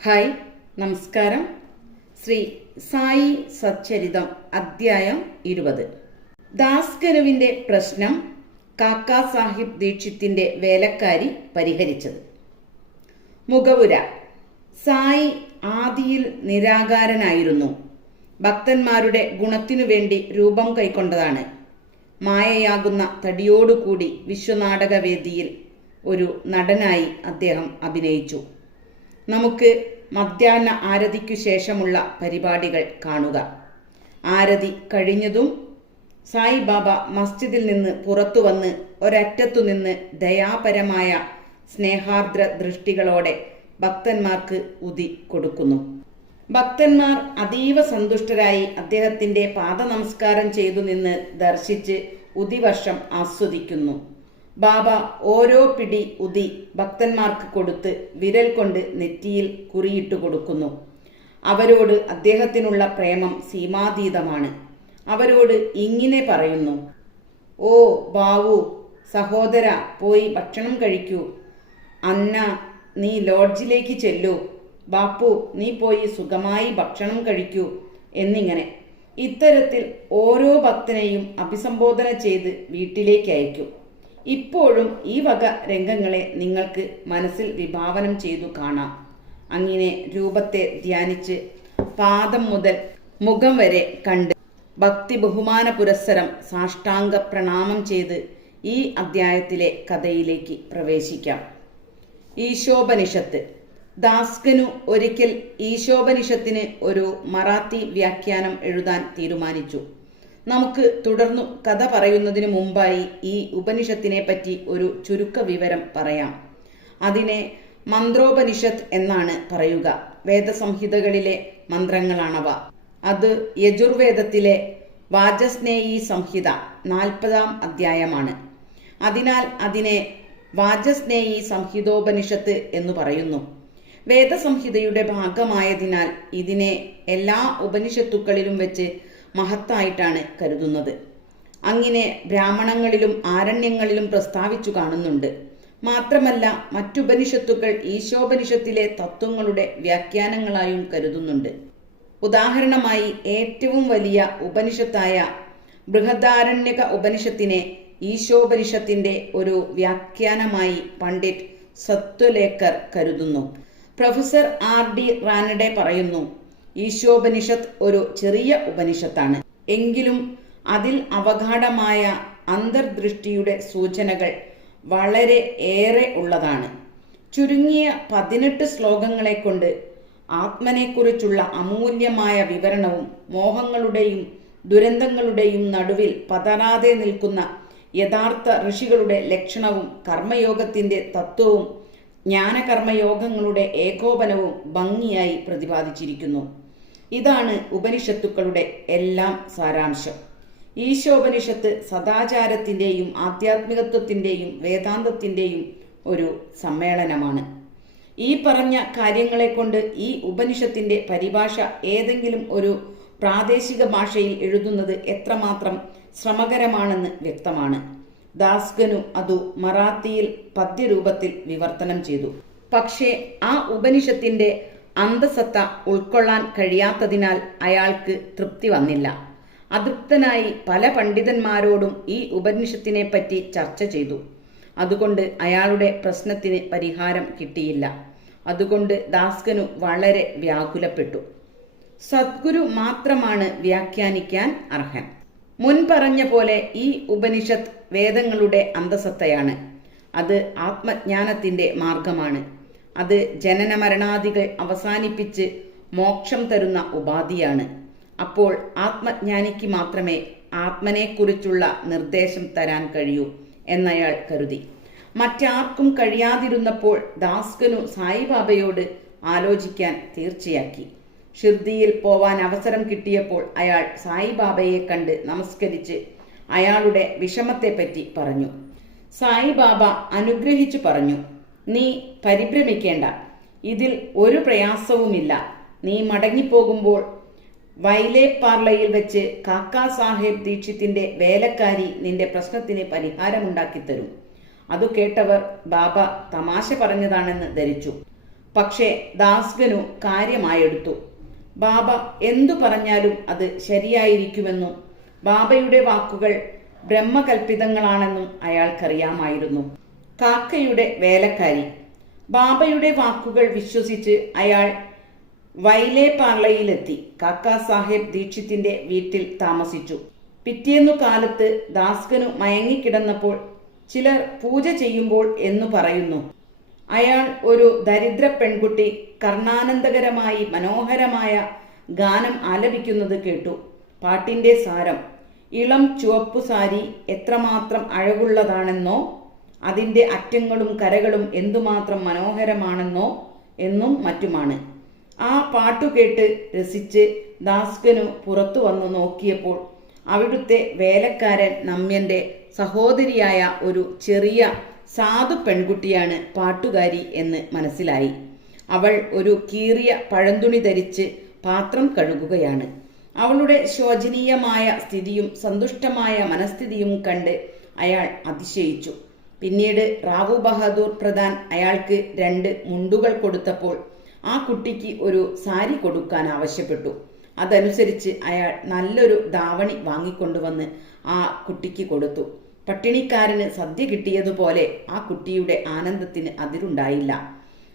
Hi, നമസ്കാരം. ശ്രീ സായി സച്ചരിതം അധ്യായം 20. ദാസ്കനുവിന്റെ പ്രശ്നം കാക്കാ സാഹിബ് ദീക്ഷിത്തിന്റെ വേലക്കാരി പരിഹരിച്ചത്. മുഖവുര. സായി ആദിയിൽ നിരാകാരനായിരുന്നു. ഭക്തന്മാരുടെ ഗുണത്തിനു വേണ്ടി രൂപം കൈക്കൊണ്ടതാണ്. മായയാകുന്ന തടിയോടുകൂടി വിശ്വനാടകവേദിയിൽ ഒരു നടനായി അദ്ദേഹം അഭിനയിച്ചു. നമുക്ക് മധ്യാഹ്ന ആരതിക്കു ശേഷമുള്ള പരിപാടികൾ കാണുക. ആരതി കഴിഞ്ഞതും സായിബാബ മസ്ജിദിൽ നിന്ന് പുറത്തു വന്ന് ഒരറ്റത്തുനിന്ന് ദയാപരമായ സ്നേഹാർദ്ര ദൃഷ്ടികളോടെ ഭക്തന്മാർക്ക് ഉതി കൊടുക്കുന്നു. ഭക്തന്മാർ അതീവ സന്തുഷ്ടരായി അദ്ദേഹത്തിന്റെ പാദനമസ്കാരം ചെയ്തു നിന്ന് ദർശിച്ച് ഉദിവർഷം ആസ്വദിക്കുന്നു. ബാബ ഓരോ പിടി ഉതി ഭക്തന്മാർക്ക് കൊടുത്ത് വിരൽ കൊണ്ട് നെറ്റിയിൽ കുറിയിട്ടു കൊടുക്കുന്നു. അവരോട് അദ്ദേഹത്തിനുള്ള പ്രേമം സീമാതീതമാണ്. അവരോട് ഇങ്ങനെ പറയുന്നു: ഓ ബാവു, സഹോദര, പോയി ഭക്ഷണം കഴിക്കൂ. അന്ന, നീ ലോഡ്ജിലേക്ക് ചെല്ലൂ. ബാപ്പു, നീ പോയി സുഖമായി ഭക്ഷണം കഴിക്കൂ എന്നിങ്ങനെ ഇത്തരത്തിൽ ഓരോ ഭക്തനെയും അഭിസംബോധന ചെയ്ത് വീട്ടിലേക്ക് അയക്കും. ഇപ്പോഴും ഈ വക രംഗങ്ങളെ നിങ്ങൾക്ക് മനസ്സിൽ വിഭാവനം ചെയ്തു കാണാം. അങ്ങനെ രൂപത്തെ ധ്യാനിച്ച് പാദം മുതൽ മുഖം വരെ കണ്ട് ഭക്തി ബഹുമാന പുരസ്സരം സാഷ്ടാംഗ പ്രണാമം ചെയ്ത് ഈ അധ്യായത്തിലെ കഥയിലേക്ക് പ്രവേശിക്കാം. ഈശോപനിഷത്ത്. ദാസ്കനു ഒരിക്കൽ ഈശോപനിഷത്തിന് ഒരു മറാത്തി വ്യാഖ്യാനം എഴുതാൻ തീരുമാനിച്ചു. നമുക്ക് തുടർന്നു കഥ പറയുന്നതിനു മുമ്പായി ഈ ഉപനിഷത്തിനെ പറ്റി ഒരു ചുരുക്ക വിവരം പറയാം. അതിനെ മന്ത്രോപനിഷത്ത് എന്നാണ് പറയുക. വേദസംഹിതകളിലെ മന്ത്രങ്ങളാണവ. അത് യജുർവേദത്തിലെ വാചസ്നേയി സംഹിത 40-ാം അധ്യായമാണ്. അതിനാൽ അതിനെ വാചസ്നേയി സംഹിതോപനിഷത്ത് എന്നു പറയുന്നു. വേദസംഹിതയുടെ ഭാഗമായതിനാൽ ഇതിനെ എല്ലാ ഉപനിഷത്തുക്കളിലും വെച്ച് മഹത്തായിട്ടാണ് കരുതുന്നത്. അങ്ങനെ ബ്രാഹ്മണങ്ങളിലും ആരണ്യങ്ങളിലും പ്രസ്താവിച്ചു കാണുന്നുണ്ട്. മാത്രമല്ല മറ്റുപനിഷത്തുക്കൾ ഈശോപനിഷത്തിലെ തത്വങ്ങളുടെ വ്യാഖ്യാനങ്ങളായും കരുതുന്നുണ്ട്. ഉദാഹരണമായി ഏറ്റവും വലിയ ഉപനിഷത്തായ ബൃഹദാരണ്യക ഉപനിഷത്തിനെ ഈശോപനിഷത്തിന്റെ ഒരു വ്യാഖ്യാനമായി പണ്ഡിറ്റ് സത്വലേക്കർ കരുതുന്നു. Professor R.D. റാനഡെ പറയുന്നു: ഈശോപനിഷത്ത് ഒരു ചെറിയ ഉപനിഷത്താണ്. എങ്കിലും അതിൽ അവഗാഢമായ അന്തർദൃഷ്ടിയുടെ സൂചനകൾ വളരെ ഏറെ ഉള്ളതാണ്. ചുരുങ്ങിയ 18 ശ്ലോകങ്ങളെ കൊണ്ട് ആത്മനെക്കുറിച്ചുള്ള അമൂല്യമായ വിവരണവും മോഹങ്ങളുടെയും ദുരന്തങ്ങളുടെയും നടുവിൽ പതറാതെ നിൽക്കുന്ന യഥാർത്ഥ ഋഷികളുടെ ലക്ഷണവും കർമ്മയോഗത്തിന്റെ തത്വവും ജ്ഞാനകർമ്മയോഗങ്ങളുടെ ഏകോപനവും ഭംഗിയായി പ്രതിപാദിച്ചിരിക്കുന്നു. ഇതാണ് ഉപനിഷത്തുക്കളുടെ എല്ലാം സാരാംശം. ഈശോപനിഷത്ത് സദാചാരത്തിന്റെയും ആധ്യാത്മികത്വത്തിന്റെയും വേദാന്തത്തിന്റെയും ഒരു സമ്മേളനമാണ്. ഈ പറഞ്ഞ കാര്യങ്ങളെ കൊണ്ട് ഈ ഉപനിഷത്തിന്റെ പരിഭാഷ ഏതെങ്കിലും ഒരു പ്രാദേശിക ഭാഷയിൽ എഴുതുന്നത് എത്രമാത്രം ശ്രമകരമാണെന്ന് വ്യക്തമാണ്. ദാസ്കനു അതു മറാത്തിയിൽ പദ്യരൂപത്തിൽ വിവർത്തനം ചെയ്തു. പക്ഷേ ആ ഉപനിഷത്തിന്റെ അന്തസത്ത ഉൾക്കൊള്ളാൻ കഴിയാത്തതിനാൽ അയാൾക്ക് തൃപ്തി വന്നില്ല. അതൃപ്തനായി പല പണ്ഡിതന്മാരോടും ഈ ഉപനിഷത്തിനെ പറ്റി ചർച്ച ചെയ്തു. അതുകൊണ്ട് അയാളുടെ പ്രശ്നത്തിന് പരിഹാരം കിട്ടിയില്ല. അതുകൊണ്ട് ദാസ്കനു വളരെ വ്യാകുലപ്പെട്ടു. സദ്ഗുരു മാത്രമാണ് വ്യാഖ്യാനിക്കാൻ അർഹൻ. മുൻപറഞ്ഞ പോലെ ഈ ഉപനിഷത്ത് വേദങ്ങളുടെ അന്തസത്തയാണ്. അത് ആത്മജ്ഞാനത്തിന്റെ മാർഗമാണ്. അത് ജനന മരണാദികൾ അവസാനിപ്പിച്ച് മോക്ഷം തരുന്ന ഉപാധിയാണ്. അപ്പോൾ ആത്മജ്ഞാനിക്ക് മാത്രമേ ആത്മനെക്കുറിച്ചുള്ള നിർദ്ദേശം തരാൻ കഴിയൂ എന്നയാൾ കരുതി. മറ്റാർക്കും കഴിയാതിരുന്നപ്പോൾ ദാസ്കനു സായിബാബയോട് ആലോചിക്കാൻ തീർച്ചയാക്കി. ഷിർദിയിൽ പോവാൻ അവസരം കിട്ടിയപ്പോൾ അയാൾ സായിബാബയെ കണ്ട് നമസ്കരിച്ച് അയാളുടെ വിഷമത്തെപ്പറ്റി പറഞ്ഞു. സായിബാബ അനുഗ്രഹിച്ചു പറഞ്ഞു: നീ പരിഭ്രമിക്കേണ്ട, ഇതിൽ ഒരു പ്രയാസവുമില്ല. നീ മടങ്ങിപ്പോകുമ്പോൾ വൈലേപ്പാർലയിൽ വെച്ച് കാക്കാ സാഹേബ് ദീക്ഷിത്തിന്റെ വേലക്കാരി നിന്റെ പ്രശ്നത്തിന് പരിഹാരമുണ്ടാക്കിത്തരും. അതു കേട്ടവർ ബാബ തമാശ പറഞ്ഞതാണെന്ന് ധരിച്ചു. പക്ഷേ ദാസ്കനു കാര്യമായെടുത്തു. ബാബ എന്തു പറഞ്ഞാലും അത് ശരിയായിരിക്കുമെന്നും ബാബയുടെ വാക്കുകൾ ബ്രഹ്മകൽപിതങ്ങളാണെന്നും അയാൾക്കറിയാമായിരുന്നു. കാക്കയുടെ വേലക്കാരി. ബാബയുടെ വാക്കുകൾ വിശ്വസിച്ച് അയാൾ വൈലേപാർലയിലെത്തി കാക്കാ സാഹേബ് ദീക്ഷിത്തിന്റെ വീട്ടിൽ താമസിച്ചു. പിറ്റേന്നു കാലത്ത് ദാസ്കനു മയങ്ങിക്കിടന്നപ്പോൾ ചിലർ പൂജ ചെയ്യുമ്പോൾ എന്നു പറയുന്നു. അയാൾ ഒരു ദരിദ്ര പെൺകുട്ടി കർണാനന്ദകരമായി മനോഹരമായ ഗാനം ആലപിക്കുന്നത് കേട്ടു. പാട്ടിന്റെ സാരം: ഇളം ചുവപ്പു സാരി എത്രമാത്രം അഴകുള്ളതാണെന്നോ അതിൻ്റെ അറ്റങ്ങളും കരകളും എന്തുമാത്രം മനോഹരമാണെന്നോ എന്നും മറ്റുമാണ്. ആ പാട്ടുകേട്ട് രസിച്ച് ദാസ്കനു പുറത്തു വന്നു നോക്കിയപ്പോൾ അവിടുത്തെ വേലക്കാരൻ നമ്മ്യന്റെ സഹോദരിയായ ഒരു ചെറിയ സാധു പെൺകുട്ടിയാണ് പാട്ടുകാരി എന്ന് മനസ്സിലായി. അവൾ ഒരു കീറിയ പഴന്തുണി ധരിച്ച് പാത്രം കഴുകുകയാണ്. അവളുടെ ശോചനീയമായ സ്ഥിതിയും സന്തുഷ്ടമായ മനസ്ഥിതിയും കണ്ട് അയാൾ അതിശയിച്ചു. പിന്നീട് റാവു ബഹാദൂർ പ്രധാൻ അയാൾക്ക് 2 മുണ്ടുകൾ കൊടുത്തപ്പോൾ ആ കുട്ടിക്ക് ഒരു സാരി കൊടുക്കാൻ ആവശ്യപ്പെട്ടു. അതനുസരിച്ച് അയാൾ നല്ലൊരു ദാവണി വാങ്ങിക്കൊണ്ടുവന്ന് ആ കുട്ടിക്ക് കൊടുത്തു. പട്ടിണിക്കാരന് സദ്യ കിട്ടിയതുപോലെ ആ കുട്ടിയുടെ ആനന്ദത്തിന് അതിരുണ്ടായില്ല.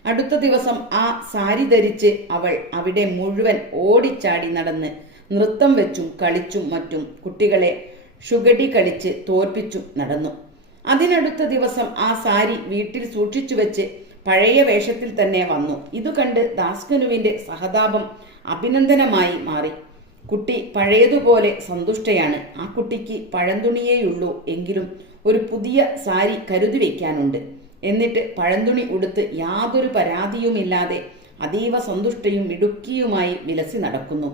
അടുത്ത ദിവസം ആ സാരി ധരിച്ച് അവൾ അവിടെ മുഴുവൻ ഓടിച്ചാടി നടന്ന് നൃത്തം വെച്ചും കളിച്ചും മറ്റും കുട്ടികളെ ഷുഗടി കളിച്ച് തോൽപ്പിച്ചും നടന്നു. അതിനടുത്ത ദിവസം ആ സാരി വീട്ടിൽ സൂക്ഷിച്ചു വെച്ച് പഴയ വേഷത്തിൽ തന്നെ വന്നു. ഇതു കണ്ട് ദാസ്കനുവിന്റെ സഹതാപം അഭിനന്ദനമായി മാറി. കുട്ടി പഴയതുപോലെ സന്തുഷ്ടയാണ്. ആ കുട്ടിക്ക് പഴന്തുണിയേയുള്ളൂ, എങ്കിലും ഒരു പുതിയ സാരി കരുതി വയ്ക്കാനുണ്ട്. എന്നിട്ട് പഴന്തുണി ഉടുത്ത് യാതൊരു പരാതിയുമില്ലാതെ അതീവ സന്തുഷ്ടയും മിടുക്കിയുമായി വിലസി നടക്കുന്നു.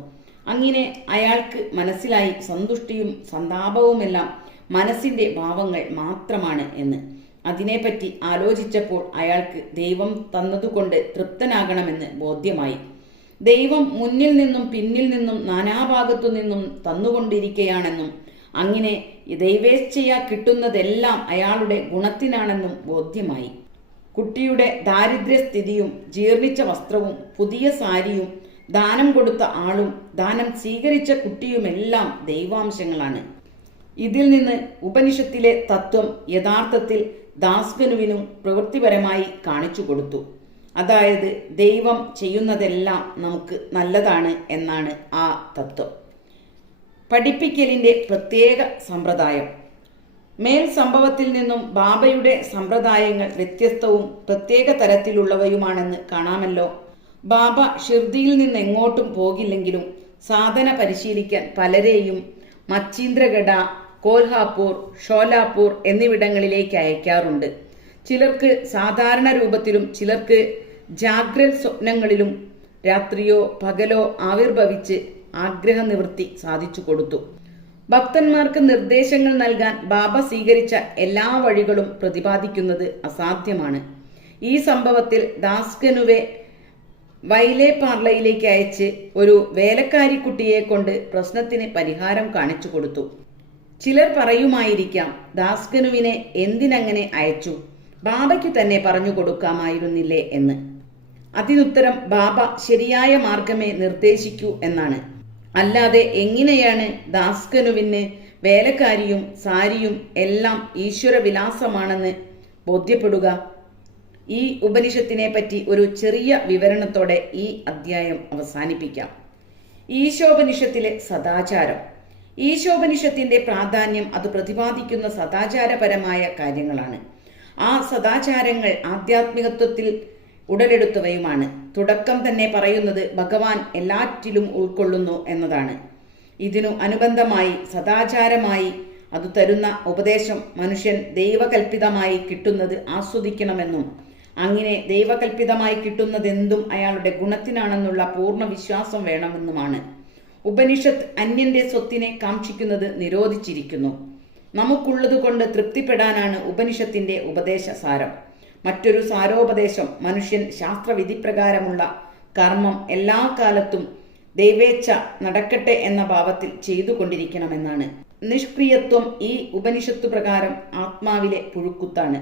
അങ്ങനെ അയാൾക്ക് മനസ്സിലായി സന്തുഷ്ടിയും സന്താപവുമെല്ലാം മനസ്സിന്റെ ഭാവങ്ങൾ മാത്രമാണ് എന്ന്. അതിനെപ്പറ്റി ആലോചിച്ചപ്പോൾ അയാൾക്ക് ദൈവം തന്നതുകൊണ്ട് തൃപ്തനാകണമെന്ന് ബോധ്യമായി. ദൈവം മുന്നിൽ നിന്നും പിന്നിൽ നിന്നും നാനാഭാഗത്തു നിന്നും തന്നുകൊണ്ടിരിക്കുകയാണെന്നും അങ്ങനെ ദൈവേച്ഛയാ കിട്ടുന്നതെല്ലാം അയാളുടെ ഗുണത്തിനാണെന്നും ബോധ്യമായി. കുട്ടിയുടെ ദാരിദ്ര്യസ്ഥിതിയും ജീർണിച്ച വസ്ത്രവും പുതിയ സാരിയും ദാനം കൊടുത്ത ആളും ദാനം സ്വീകരിച്ച കുട്ടിയുമെല്ലാം ദൈവാംശങ്ങളാണ്. ഇതിൽ നിന്ന് ഉപനിഷത്തിലെ തത്വം യഥാർത്ഥത്തിൽ ദാസ്കനുവിനും പ്രവൃത്തിപരമായി കാണിച്ചു കൊടുത്തു. അതായത് ദൈവം ചെയ്യുന്നതെല്ലാം നമുക്ക് നല്ലതാണ് എന്നാണ് ആ തത്വം. പഠിപ്പിക്കലിന്റെ പ്രത്യേക സമ്പ്രദായം. മേൽ സംഭവത്തിൽ നിന്നും ബാബയുടെ സമ്പ്രദായങ്ങൾ വ്യത്യസ്തവും പ്രത്യേക തരത്തിലുള്ളവയുമാണെന്ന് കാണാമല്ലോ. ബാബ ഷിർദിയിൽ നിന്ന് എങ്ങോട്ടും പോകില്ലെങ്കിലും സാധന പരിശീലിക്കാൻ പലരെയും മച്ചീന്ദ്രഗഡ, കോൽഹാപൂർ, ഷോലാപൂർ എന്നിവിടങ്ങളിലേക്ക് അയക്കാറുണ്ട്. ചിലർക്ക് സാധാരണ രൂപത്തിലും ചിലർക്ക് ജാഗ്രത സ്വപ്നങ്ങളിലും രാത്രിയോ പകലോ ആവിർഭവിച്ച് ആഗ്രഹനിവൃത്തി സാധിച്ചു കൊടുത്തു. ഭക്തന്മാർക്ക് നിർദ്ദേശങ്ങൾ നൽകാൻ ബാബ സ്വീകരിച്ച എല്ലാ വഴികളും പ്രതിപാദിക്കുന്നത് അസാധ്യമാണ്. ഈ സംഭവത്തിൽ ദാസ്കനുവെ വൈലേപാർലയിലേക്ക് അയച്ച് ഒരു വേലക്കാരി കുട്ടിയെ കൊണ്ട് പ്രശ്നത്തിന് പരിഹാരം കാണിച്ചു കൊടുത്തു. ചിലർ പറയുമായിരിക്കാം, ദാസ്കനുവിനെ എന്തിനങ്ങനെ അയച്ചു, ബാബയ്ക്ക് തന്നെ പറഞ്ഞു കൊടുക്കാമായിരുന്നില്ലേ എന്ന്. അതിനുത്തരം ബാബ ശരിയായ മാർഗമേ നിർദ്ദേശിക്കൂ എന്നാണ്. അല്ലാതെ എങ്ങനെയാണ് ദാസ്കനുവിന് വേലക്കാരിയും സാരിയും എല്ലാം ഈശ്വരവിലാസമാണെന്ന് ബോധ്യപ്പെടുക? ഈ ഉപനിഷത്തിനെ പറ്റി ഒരു ചെറിയ വിവരണത്തോടെ ഈ അധ്യായം അവസാനിപ്പിക്കാം. ഈശോപനിഷത്തിലെ സദാചാരം. ഈശോപനിഷത്തിന്റെ പ്രാധാന്യം അത് പ്രതിപാദിക്കുന്ന സദാചാരപരമായ കാര്യങ്ങളാണ്. ആ സദാചാരങ്ങൾ ആധ്യാത്മികത്വത്തിൽ ഉടലെടുത്തവയുമാണ്. തുടക്കം തന്നെ പറയുന്നത് ഭഗവാൻ എല്ലാറ്റിലും ഉൾക്കൊള്ളുന്നു എന്നതാണ്. ഇതിനു അനുബന്ധമായി സദാചാരമായി അത് തരുന്ന ഉപദേശം മനുഷ്യൻ ദൈവകൽപിതമായി കിട്ടുന്നത് ആസ്വദിക്കണമെന്നും അങ്ങനെ ദൈവകൽപിതമായി കിട്ടുന്നതെന്തും അയാളുടെ ഗുണത്തിനാണെന്നുള്ള പൂർണ്ണ വിശ്വാസം വേണമെന്നുമാണ്. ഉപനിഷത്ത് അന്യന്റെ സ്വത്തിനെ കാക്ഷിക്കുന്നത് നിരോധിച്ചിരിക്കുന്നു. നമുക്കുള്ളത് കൊണ്ട് തൃപ്തിപ്പെടാനാണ് ഉപനിഷത്തിന്റെ ഉപദേശസാരം. മറ്റൊരു സാരോപദേശം മനുഷ്യൻ ശാസ്ത്രവിധിപ്രകാരമുള്ള കർമ്മം എല്ലാ കാലത്തും ദൈവേച്ഛ നടക്കട്ടെ എന്ന ഭാവത്തിൽ ചെയ്തുകൊണ്ടിരിക്കണമെന്നാണ്. നിഷ്ക്രിയത്വം ഈ ഉപനിഷത്തു പ്രകാരം ആത്മാവിലെ പുഴുക്കുത്താണ്.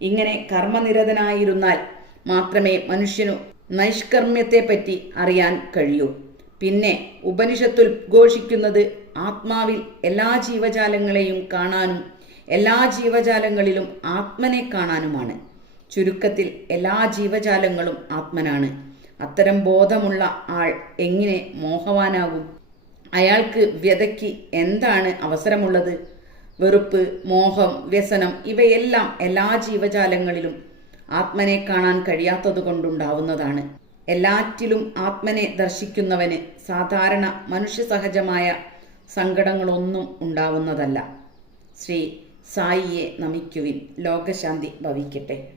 ഇങ്ങനെ കർമ്മനിരതനായിരുന്നാൽ മാത്രമേ മനുഷ്യനു നൈഷ്കർമ്മ്യത്തെപ്പറ്റി അറിയാൻ കഴിയൂ. പിന്നെ ഉപനിഷത്തുൽ ഉദ്ഘോഷിക്കുന്നത് ആത്മാവിൽ എല്ലാ ജീവജാലങ്ങളെയും കാണാനും എല്ലാ ജീവജാലങ്ങളിലും ആത്മനെ കാണാനുമാണ്. ചുരുക്കത്തിൽ എല്ലാ ജീവജാലങ്ങളും ആത്മനാണ്. അത്തരം ബോധമുള്ള ആൾ എങ്ങനെ മോഹവാനാകും? അയാൾക്ക് വ്യതയ്ക്ക് എന്താണ് അവസരമുള്ളത്? വെറുപ്പ്, മോഹം, വ്യസനം ഇവയെല്ലാം എല്ലാ ജീവജാലങ്ങളിലും ആത്മനെ കാണാൻ കഴിയാത്തതുകൊണ്ടുണ്ടാവുന്നതാണ്. എല്ലാറ്റിലും ആത്മനെ ദർശിക്കുന്നവന് സാധാരണ മനുഷ്യസഹജമായ സങ്കടങ്ങളൊന്നും ഉണ്ടാവുന്നതല്ല. ശ്രീ സായിയെ നമിക്കുവിൻ. ലോകശാന്തി ഭവിക്കട്ടെ.